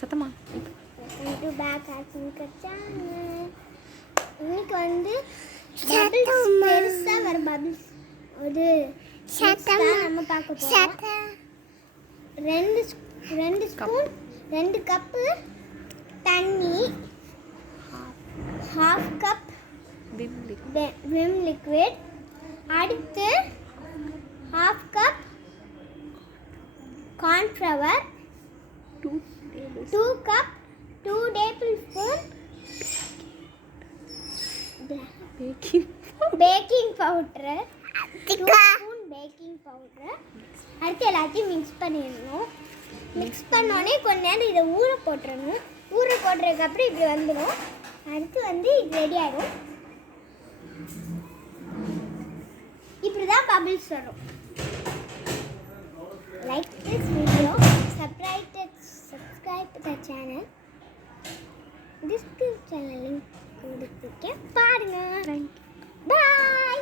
சத்தமா இன்னைக்கு வந்து பெருசா வர பபிள்ஸ் ஒரு நம்ம பார்க்க போறோம். ரெண்டு ஸ்பூன் 2 கப்பு தண்ணி, 1/2 கப் விம் லிக்விட், அடுத்து 1/2 cup cornflour, 2 cup 2 tablespoon baking powder, 2 spoon baking powder. அடுத்து எல்லாத்தையும் மிக்ஸ் பண்ணிடணும். மிக்ஸ் பண்ணோடனே கொஞ்ச நேரம் இதை ஊற போட்டுறணும். ஊற போட்டுறதுக்கப்புறம் இப்படி வந்துடும். அடுத்து வந்து இது ரெடி ஆகிடும். இப்படி தான் பபிள்ஸ் வரும். Like this video, subscribe to the channel. Description link கொடுத்துருக்கேன், பாருங்க. Bye.